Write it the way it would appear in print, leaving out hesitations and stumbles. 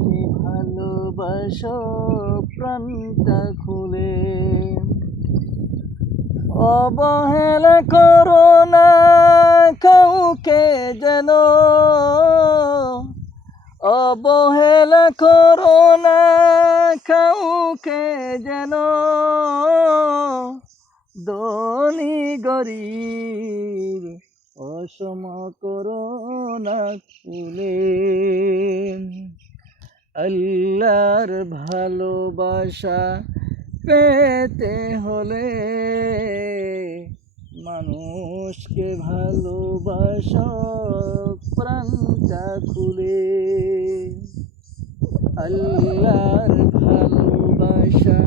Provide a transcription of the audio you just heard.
মানুষকে ভালোবাসো প্রাণটা খুলে। অবহেলা করো না কাউকে যেন, অবহেলা করো না কাউকে যেন, ধনী গরিব অসম করো না কুলে। আল্লাহর ভালোবাসা পেতে হলে মানুষকে ভালোবাসো প্রাণটা খুলে। আল্লাহর ভালোবাসা